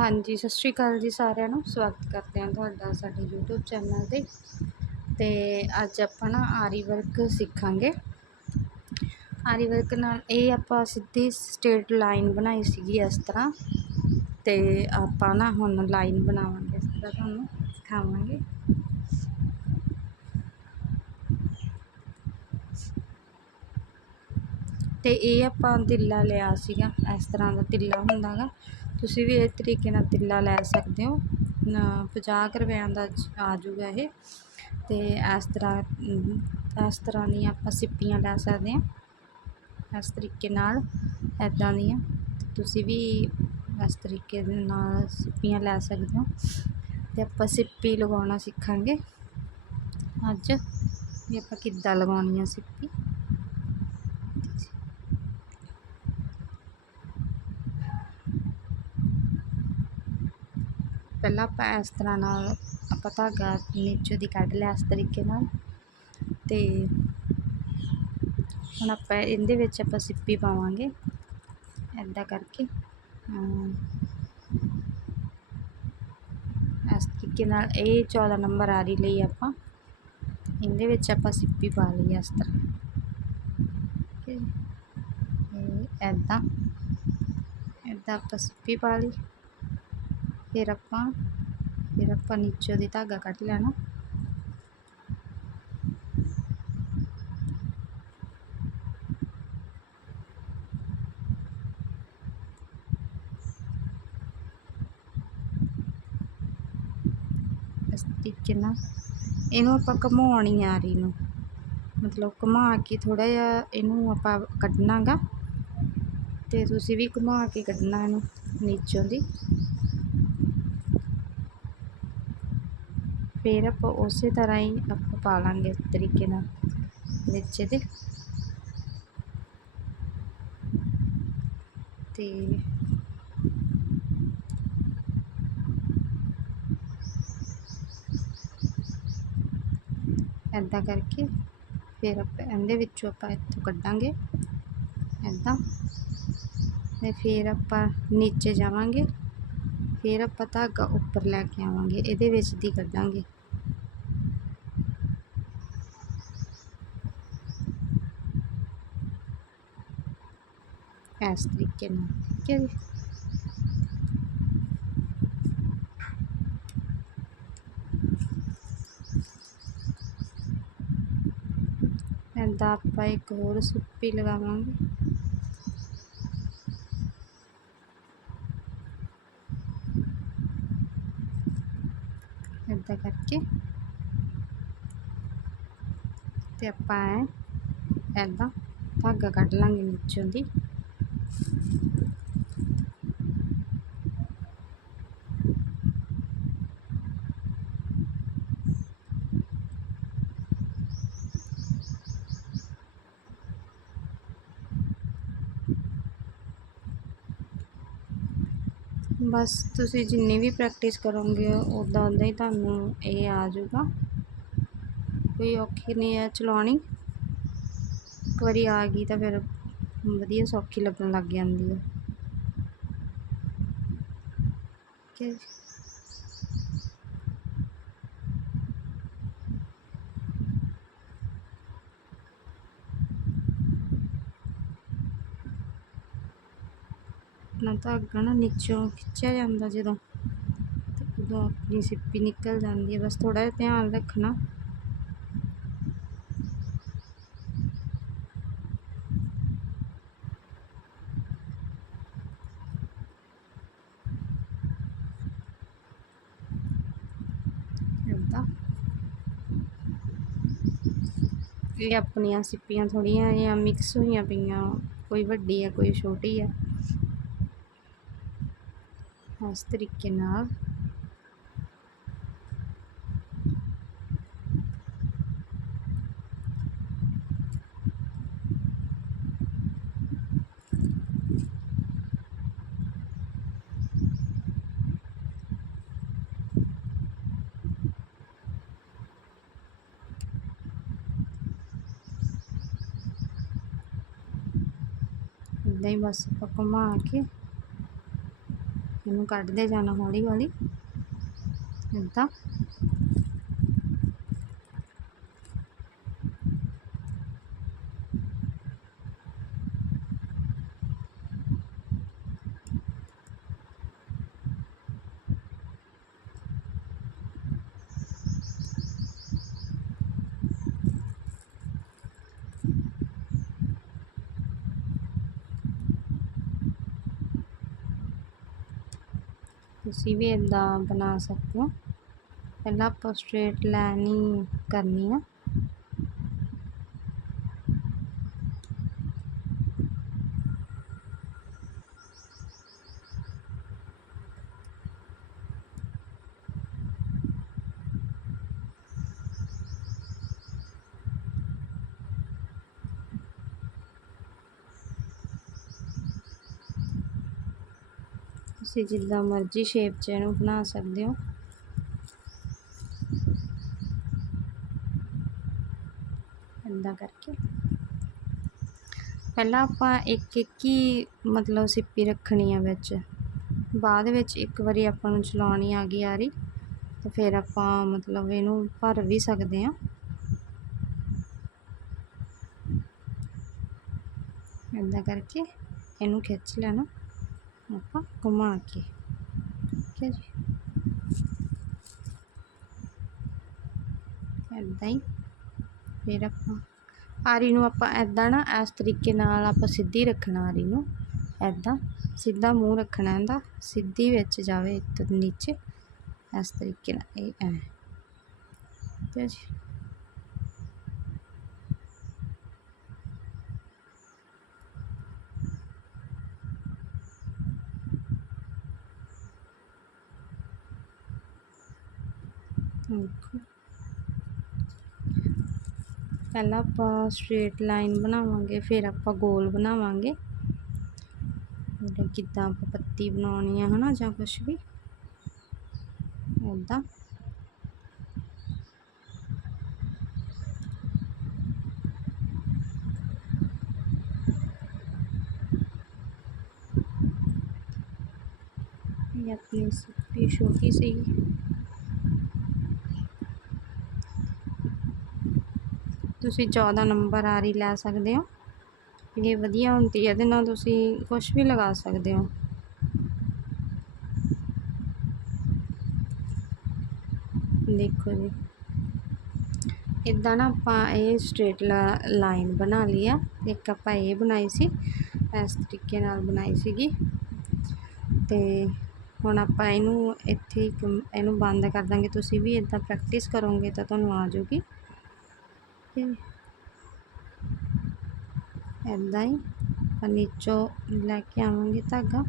ਹਾਂਜੀ, ਸਤਿ ਸ਼੍ਰੀ ਅਕਾਲ ਜੀ ਸਾਰਿਆਂ ਨੂੰ। ਸਵਾਗਤ ਕਰਦੇ ਹਾਂ ਤੁਹਾਡਾ ਸਾਡੇ YouTube ਚੈਨਲ ਤੇ। ਤੇ ਅੱਜ ਆਪਾਂ ਨਾ ਆਰੀ ਵਰਕ ਸਿੱਖਾਂਗੇ। ਆਰੀ ਵਰਕ ਨਾਲ ਇਹ ਆਪਾਂ ਸਿੱਧੀ ਸਟੇਟ ਲਾਈਨ ਬਣਾਈ ਸੀਗੀ ਇਸ ਤਰ੍ਹਾਂ। ਤੇ ਆਪਾਂ ਨਾ ਹੁਣ ਲਾਈਨ ਬਣਾਵਾਂਗੇ, ਇਸ ਤਰ੍ਹਾਂ ਤੁਹਾਨੂੰ ਸਿਖਾਵਾਂਗੇ। ਤੇ ਇਹ ਆਪਾਂ ਤਿੱਲਾ ਲਿਆ ਸੀਗਾ, ਇਸ ਤਰ੍ਹਾਂ ਦਾ ਤਿੱਲਾ ਹੁੰਦਾਗਾ। ਤੁਸੀਂ ਵੀ ਇਸ ਤਰੀਕੇ ਨਾਲ ਤਿੱਲਾ ਲੈ ਸਕਦੇ ਹੋ। ਨਾ 50 ਰੁਪਿਆਂ ਦਾ ਆ ਜੂਗਾ ਇਹ। ਤੇ ਇਸ ਤਰ੍ਹਾਂ ਇਸ ਤਰ੍ਹਾਂ ਦੀਆਂ ਆਪਾਂ ਸਿੱਪੀਆਂ ਲੈ ਸਕਦੇ ਹਾਂ। ਇਸ ਤਰੀਕੇ ਨਾਲ ਐਦਾਂ ਦੀਆਂ। ਤੁਸੀਂ ਵੀ ਇਸ ਤਰੀਕੇ ਦੇ ਨਾਲ ਸਿੱਪੀਆਂ ਲੈ ਸਕਦੇ ਹੋ। ਤੇ ਆਪਾਂ ਸਿੱਪੀ ਲਗਾਉਣਾ ਸਿੱਖਾਂਗੇ। ਅੱਜ ਵੀ ਆਪਾਂ ਕਿੱਦਾਂ ਲਗਾਉਣੀ ਆ ਸਿੱਪੀ? ਪਹਿਲਾਂ ਆਪਾਂ ਇਸ ਤਰ੍ਹਾਂ ਨਾਲ ਆਪਾਂ ਧਾਗਾ ਨੀਚੇ ਦੀ ਕੱਢ ਲਿਆ ਇਸ ਤਰੀਕੇ ਨਾਲ ਤੇ ਹੁਣ ਆਪਾਂ ਇਹਦੇ ਵਿੱਚ ਆਪਾਂ ਸਿੱਪੀ ਪਾਵਾਂਗੇ ਐਦਾਂ ਕਰਕੇ। ਇਸ ਤਰੀਕੇ ਨਾਲ ਇਹ 14 ਨੰਬਰ ਆ ਰਹੀ ਲਈ ਆਪਾਂ। ਇਹਦੇ ਵਿੱਚ ਆਪਾਂ ਸਿੱਪੀ ਪਾ ਲਈ ਇਸ ਤਰ੍ਹਾਂ। ਐਦਾਂ ਐਦਾਂ ਆਪਾਂ ਸਿੱਪੀ ਪਾ ਲਈ। ਫਿਰ ਆਪਾਂ ਫਿਰ ਆਪਾਂ ਨੀਚੇ ਦੀ ਧਾਗਾ ਕੱਢ ਲੈਣਾ। ਇਸ ਤਰੀਕੇ ਨਾਲ ਇਹਨੂੰ ਆਪਾਂ ਘਮਾਉਣੀ ਆ ਰਹੀ ਨੂੰ। ਮਤਲਬ ਘੁਮਾ ਕੇ ਥੋੜਾ ਜਿਹਾ ਇਹਨੂੰ ਆਪਾਂ ਕੱਢਣਾਗਾ। ਤੇ ਤੁਸੀਂ ਵੀ ਘੁਮਾ ਕੇ ਕੱਢਣਾ ਇਹਨੂੰ ਨੀਚੋਂ ਦੀ। ਫਿਰ ਆਪਾਂ ਉਸੇ ਤਰ੍ਹਾਂ ਹੀ ਆਪਾਂ ਪਾ ਲਾਂਗੇ ਇਸ ਤਰੀਕੇ ਨਾਲ ਨੀਚੇ ਇਹਦੇ। ਤੇ ਐਦਾਂ ਕਰਕੇ ਫਿਰ ਆਪਾਂ ਇਹਦੇ ਵਿੱਚੋਂ ਆਪਾਂ ਇੱਥੋਂ ਕੱਢਾਂਗੇ। ਐਦਾਂ ਤੇ ਫਿਰ ਆਪਾਂ ਨੀਚੇ ਜਾਵਾਂਗੇ। ਫਿਰ ਆਪਾਂ ਧਾਗਾ ਉੱਪਰ ਲੈ ਕੇ ਆਵਾਂਗੇ। ਇਹਦੇ ਵਿੱਚ ਦੀ ਕੱਢਾਂਗੇ। ਇਸ ਤਰੀਕੇ ਨਾਲ ਠੀਕ ਹੈ ਜੀ ਐਦਾਂ ਆਪਾਂ ਇੱਕ ਹੋਰ ਸੁੱਪੀ ਲਗਾਵਾਂਗੇ ਇੱਦਾਂ ਕਰਕੇ ਤੇ ਆਪਾਂ ਐਦਾਂ ਧਾਗਾ ਕੱਢ ਲਾਂਗੇ ਨੀਚੋਂ ਦੀ ਬਸ ਤੁਸੀਂ ਜਿੰਨੀ ਵੀ ਪ੍ਰੈਕਟਿਸ ਕਰੋਗੇ ਉੱਦਾਂ ਉੱਦਾਂ ਹੀ ਤੁਹਾਨੂੰ ਇਹ ਆ ਜਾਊਗਾ। ਕੋਈ ਔਖੀ ਨਹੀਂ ਹੈ ਚਲਾਉਣੀ। ਇੱਕ ਵਾਰੀ ਆ ਗਈ ਤਾਂ ਫਿਰ ਵਧੀਆ ਸੌਖੀ ਲੱਗਣ ਲੱਗ ਜਾਂਦੀ ਹੈ। ਠੀਕ ਹੈ ਆਪਣਾ ਧਾਗਾ ਨਾ ਨੀਚੋਂ ਖਿੱਚਿਆ ਜਾਂਦਾ ਜਦੋਂ। ਤੇ ਉਦੋਂ ਆਪਣੀ ਸਿੱਪੀ ਨਿਕਲ ਜਾਂਦੀ ਹੈ। ਬਸ ਥੋੜਾ ਜਿਹਾ ਧਿਆਨ ਰੱਖਣਾ। ਇਹ ਆਪਣੀਆਂ ਸਿੱਪੀਆਂ ਥੋੜੀਆਂ ਜਿਹੀਆਂ ਮਿਕਸ ਹੋਈਆਂ ਪਈਆਂ। ਕੋਈ ਵੱਡੀ ਆ ਕੋਈ ਛੋਟੀ ਆ ਇਸ ਤਰੀਕੇ ਨਾਲ ਇੱਦਾਂ ਹੀ ਬਸ ਆਪਾਂ ਘੁਮਾ ਕੇ ਇਹਨੂੰ ਕੱਢਦੇ ਜਾਣਾ ਹੌਲੀ ਹੌਲੀ ਇੱਦਾਂ ਤੁਸੀਂ ਵੀ ਇਦਾਂ ਬਣਾ ਸਕਦੇ ਹੋ। ਪਹਿਲਾਂ ਆਪਾਂ ਸਟਰੇਟ ਲਾਈਨ ਹੀ ਕਰਨੀ ਆ। ਤੁਸੀਂ ਜਿੱਦਾਂ ਮਰਜ਼ੀ ਸ਼ੇਪ 'ਚ ਇਹਨੂੰ ਬਣਾ ਸਕਦੇ ਹੋ। ਇੱਦਾਂ ਕਰਕੇ। ਪਹਿਲਾਂ ਆਪਾਂ ਇੱਕ ਇੱਕ ਹੀ ਮਤਲਬ ਸਿੱਪੀ ਰੱਖਣੀ ਆ ਵਿੱਚ। ਬਾਅਦ ਵਿੱਚ ਇੱਕ ਵਾਰੀ ਆਪਾਂ ਨੂੰ ਚਲਾਉਣੀ ਆ ਗਈ ਆਰੀ ਤਾਂ ਫਿਰ ਆਪਾਂ ਮਤਲਬ ਇਹਨੂੰ ਭਰ ਵੀ ਸਕਦੇ ਹਾਂ ਇੱਦਾਂ ਕਰਕੇ ਇਹਨੂੰ ਖਿੱਚ ਲੈਣਾ। ਆਪਾਂ ਘੁਮਾ ਕੇ ਠੀਕ ਹੈ ਜੀ ਇੱਦਾਂ ਹੀ ਫਿਰ ਆਪਾਂ ਆਰੀ ਨੂੰ ਆਪਾਂ ਐਦਾਂ ਨਾ ਇਸ ਤਰੀਕੇ ਨਾਲ ਆਪਾਂ ਸਿੱਧੀ ਰੱਖਣਾ ਆਰੀ ਨੂੰ ਐਦਾਂ ਸਿੱਧਾ ਮੂੰਹ ਰੱਖਣਾ ਇਹਦਾ ਸਿੱਧੀ ਵਿੱਚ ਜਾਵੇ ਇੱਥੇ ਨੀਚੇ ਇਸ ਤਰੀਕੇ ਨਾਲ ਇਹ ਐ ਠੀਕ ਹੈ ਜੀ ਦੇਖੋ ਪਹਿਲਾਂ ਆਪਾਂ ਸਟ੍ਰੇਟ ਲਾਈਨ ਬਣਾਵਾਂਗੇ ਫਿਰ ਆਪਾਂ ਗੋਲ ਬਣਾਵਾਂਗੇ ਕਿੱਦਾਂ ਆਪਾਂ ਪੱਤੀ ਬਣਾਉਣੀ ਆ ਹਨਾ ਜਾਂ ਕੁਝ ਵੀ ਉੱਦਾਂ ये अपनी सिप्पी छोटी सी ਤੁਸੀਂ 14 ਨੰਬਰ ਆਰੀ ਲੈ ਸਕਦੇ ਹੋ। ਇਹ ਵਧੀਆ ਹੁੰਦੀ ਹੈ, ਇਹਦੇ ਨਾਲ ਤੁਸੀਂ ਕੁਝ ਵੀ ਲਗਾ ਸਕਦੇ ਹੋ। ਦੇਖੋ ਜੀ। ਇਦਾਂ ਨਾ ਆਪਾਂ ਇਹ ਸਟ੍ਰੇਟ ਲਾਈਨ ਬਣਾ ਲਈ ਆ। ਇੱਕ ਆਪਾਂ ਇਹ ਬਣਾਈ ਸੀ, ਇਸ ਤਰੀਕੇ ਨਾਲ ਬਣਾਈ ਸੀਗੀ। ਤੇ ਹੁਣ ਆਪਾਂ ਇਹਨੂੰ ਇੱਥੇ ਇੱਕ, ਇਹਨੂੰ ਬੰਦ ਕਰ ਦਾਂਗੇ। ਤੁਸੀਂ ਵੀ ਇਦਾਂ ਪ੍ਰੈਕਟਿਸ ਕਰੋਗੇ ਤਾਂ ਤੁਹਾਨੂੰ ਆ ਜਾਊਗੀ। ਇੱਦਾਂ ਹੀ ਆਪਾਂ ਨੀਚੋਂ ਲੈ ਕੇ ਆਵਾਂਗੇ ਧਾਗਾ।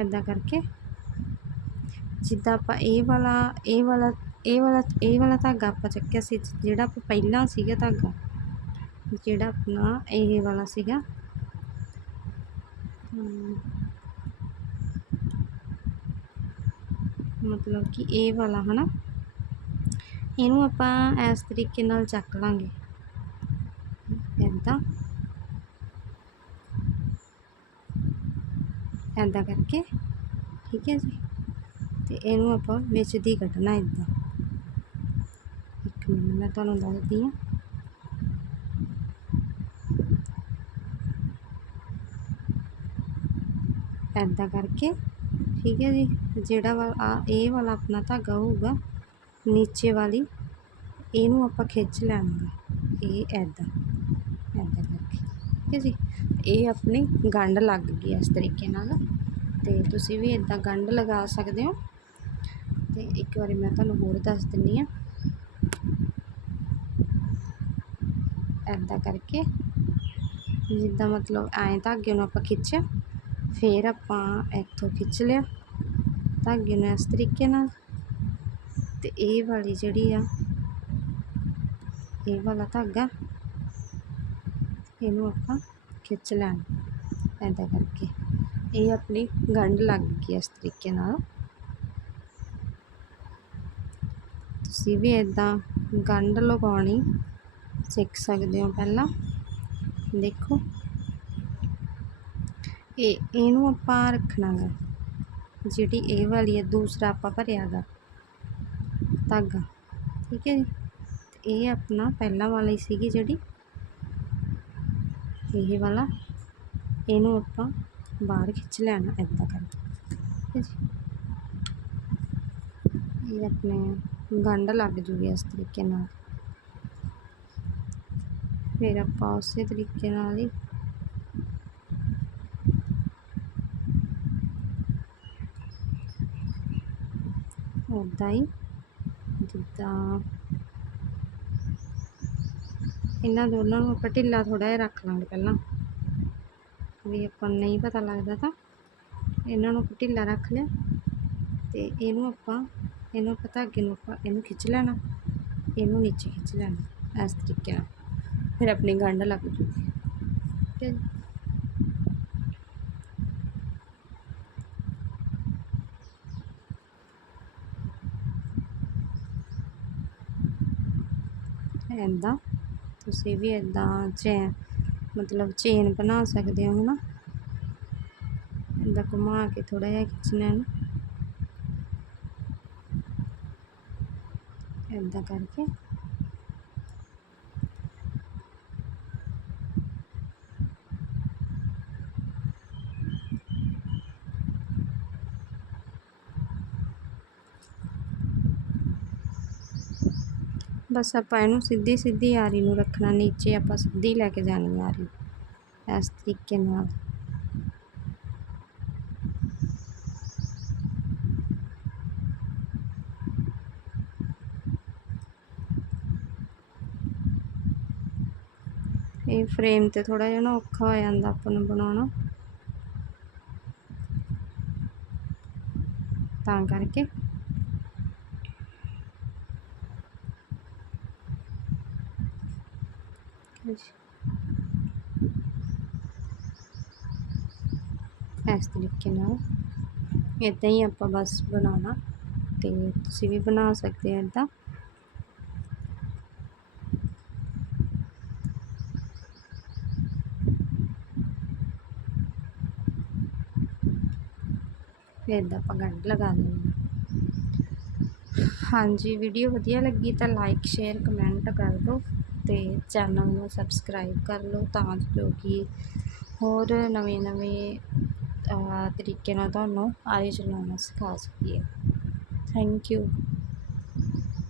ਇੱਦਾਂ ਕਰਕੇ। ਜਿੱਦਾਂ ਆਪਾਂ ਇਹ ਵਾਲਾ ਇਹ ਵਾਲਾ ਇਹ ਵਾਲਾ ਇਹ ਵਾਲਾ ਧਾਗਾ ਆਪਾਂ ਚੱਕਿਆ ਸੀ, ਜਿਹੜਾ ਆਪਾਂ ਪਹਿਲਾਂ ਸੀਗਾ ਧਾਗਾ, ਜਿਹੜਾ ਆਪਣਾ ਇਹ ਵਾਲਾ ਸੀਗਾ। ਮਤਲਬ ਕਿ ਇਹ ਵਾਲਾ, ਹਨਾ? ਇਹਨੂੰ ਆਪਾਂ ਇਸ ਤਰੀਕੇ ਨਾਲ ਚੱਕ ਲਾਂਗੇ। ਇੱਦਾਂ ਇੱਦਾਂ ਕਰਕੇ, ਠੀਕ ਹੈ ਜੀ? ਤੇ ਇਹਨੂੰ ਆਪਾਂ ਵਿੱਚ ਦੀ ਕੱਢਣਾ ਇੱਦਾਂ ਇੱਕ ਮਿੰਟ, ਮੈਂ ਤੁਹਾਨੂੰ ਦੱਸਦੀ ਹਾਂ। ਇੱਦਾਂ ਕਰਕੇ, ਠੀਕ ਹੈ ਜੀ? ਜਿਹੜਾ ਵਾ ਆ, ਇਹ ਵਾਲਾ ਆਪਣਾ ਧਾਗਾ ਹੋਊਗਾ। ਨੀਚੇ ਵਾਲੀ, ਇਹਨੂੰ ਆਪਾਂ ਖਿੱਚ ਲੈਣਾ ਇਹ ਐਦਾਂ ਐਦਾਂ ਕਰਕੇ। ਠੀਕ ਹੈ ਜੀ? ਇਹ ਆਪਣੀ ਗੰਢ ਲੱਗ ਗਈ ਇਸ ਤਰੀਕੇ ਨਾਲ। ਤੇ ਤੁਸੀਂ ਵੀ ਇਦਾਂ ਗੰਢ ਲਗਾ ਸਕਦੇ ਹੋ। ਤੇ ਇੱਕ ਵਾਰੀ ਮੈਂ ਤੁਹਾਨੂੰ ਹੋਰ ਦੱਸ ਦਿੰਨੀ ਆ ਐਦਾਂ ਕਰਕੇ। ਜਿੱਦਾਂ ਮਤਲਬ ਐਂ ਧਾਗੇ ਨੂੰ ਆਪਾਂ ਖਿੱਚਿਆ, ਫਿਰ ਆਪਾਂ ਇੱਥੋਂ ਖਿੱਚ ਲਿਆ। ਧਾਗੇ ਨੂੰ ਇਸ ਤਰੀਕੇ ਨਾਲ। ਤੇ ਇਹ ਵਾਲੀ ਜਿਹੜੀ ਆ, ਇਹ ਵਾਲਾ ਧਾਗਾ, ਇਹਨੂੰ ਆਪਾਂ ਖਿੱਚ ਲੈਣਾ ਐਦਾਂ ਕਰਕੇ। ਇਹ ਆਪਣੀ ਗੰਢ ਲੱਗ ਗਈ ਇਸ ਤਰੀਕੇ ਨਾਲ। ਤੁਸੀਂ ਵੀ ਇਦਾਂ ਗੰਢ ਲਗਾਉਣੀ, ਸਿੱਖ ਸਕਦੇ ਹੋ ਪਹਿਲਾਂ। ਦੇਖੋ। ਇਹ, ਇਹਨੂੰ ਆਪਾਂ ਰੱਖਣਾ ਗਾ ਜਿਹੜੀ ਇਹ ਵਾਲੀ ਹੈ ਦੂਸਰਾ ਆਪਾਂ ਭਰਿਆ ਗਾ। ਧਾਗਾ। ਠੀਕ ਹੈ ਜੀ? ਇਹ ਆਪਣਾ ਪਹਿਲਾਂ ਵਾਲਾ ਹੀ ਸੀਗੀ ਜਿਹੜੀ। ਇਹ ਵਾਲਾ। ਇਹਨੂੰ ਆਪਾਂ ਬਾਹਰ ਖਿੱਚ ਲੈਣਾ ਇਦਾਂ ਕਰਕੇ। ਠੀਕ ਹੈ ਜੀ? ਇਹ ਆਪਣੇ ਗੰਢ ਲੱਗ ਜੂਗੀ ਇਸ ਤਰੀਕੇ ਨਾਲ। ਫਿਰ ਆਪਾਂ ਉਸੇ ਤਰੀਕੇ ਨਾਲ ਹੀ ਉੱਦਾਂ ਹੀ ਤਾਂ ਇਹਨਾਂ ਦੋਨਾਂ ਨੂੰ ਆਪਾਂ ਢਿੱਲਾ ਥੋੜਾ ਜਿਹਾ ਰੱਖ ਲਾਂਗੇ ਪਹਿਲਾਂ। ਵੀ ਆਪਾਂ ਨੂੰ ਨਹੀਂ ਪਤਾ ਲੱਗਦਾ ਤਾਂ ਇਹਨਾਂ ਨੂੰ ਢਿੱਲਾ ਰੱਖ ਲਿਆ ਤੇ ਇਹਨੂੰ ਆਪਾਂ, ਇਹਨੂੰ ਪਤਾ ਅੱਗੇ ਨੂੰ ਆਪਾਂ ਇਹਨੂੰ ਖਿੱਚ ਲੈਣਾ, ਇਹਨੂੰ ਨੀਚੇ ਖਿੱਚ ਲੈਣਾ, ਇਸ ਤਰੀਕੇ ਨਾਲ। ਫਿਰ ਆਪਣੀ ਗੰਢ ਲੱਗ ਜੂਗੀ। ਠੀਕ ਇੱਦਾਂ ਤੁਸੀਂ ਵੀ ਇੱਦਾਂ ਚੈ, ਮਤਲਬ ਚੇਨ ਬਣਾ ਸਕਦੇ ਹੋ ਨਾ ਇੱਦਾਂ ਘੁਮਾ ਕੇ ਥੋੜਾ ਜਿਹਾ ਖਿੱਚਣਾ ਇਹਨੂੰ। ਇੱਦਾਂ ਕਰਕੇ। ਬਸ ਆਪਾਂ ਇਹਨੂੰ ਸਿੱਧੀ ਸਿੱਧੀ ਆਰੀ ਨੂੰ ਰੱਖਣਾ, ਨੀਚੇ ਆਪਾਂ ਸਿੱਧੀ ਲੈ ਕੇ ਜਾਣੀ ਆਰੀ, ਇਸ ਤਰੀਕੇ ਨਾਲ। ਇਹ ਫਰੇਮ ਤੇ ਥੋੜਾ ਜਿਹਾ ਨਾ ਔਖਾ ਹੋ ਜਾਂਦਾ ਆਪਾਂ ਨੂੰ ਬਣਾਉਣਾ। ਤਾਂ ਕਰਕੇ ਇਸ ਤਰੀਕੇ ਨਾਲ ਇੱਦਾਂ ਹੀ ਆਪਾਂ ਬਸ ਬਣਾਉਣਾ ਤੇ ਤੁਸੀਂ ਵੀ ਬਣਾ ਸਕਦੇ ਹੋ ਇੱਦਾਂ ਫਿਰ ਇੱਦਾਂ ਆਪਾਂ ਗੰਢ ਲਗਾ ਦੇਣੀ ਹਾਂਜੀ ਵੀਡੀਓ ਵਧੀਆ ਲੱਗੀ ਤਾਂ ਲਾਈਕ ਸ਼ੇਅਰ ਕਮੈਂਟ ਕਰ ਦਿਓ। ਅਤੇ ਚੈਨਲ ਨੂੰ ਸਬਸਕ੍ਰਾਈਬ ਕਰ ਲਓ ਤਾਂ ਜੋ ਕਿ ਹੋਰ ਨਵੇਂ ਨਵੇਂ ਤਰੀਕੇ ਨਾਲ ਤੁਹਾਨੂੰ ਆਰੀ ਚਲਾਉਣਾ ਸਿਖਾ ਸਕੀਏ। Thank you.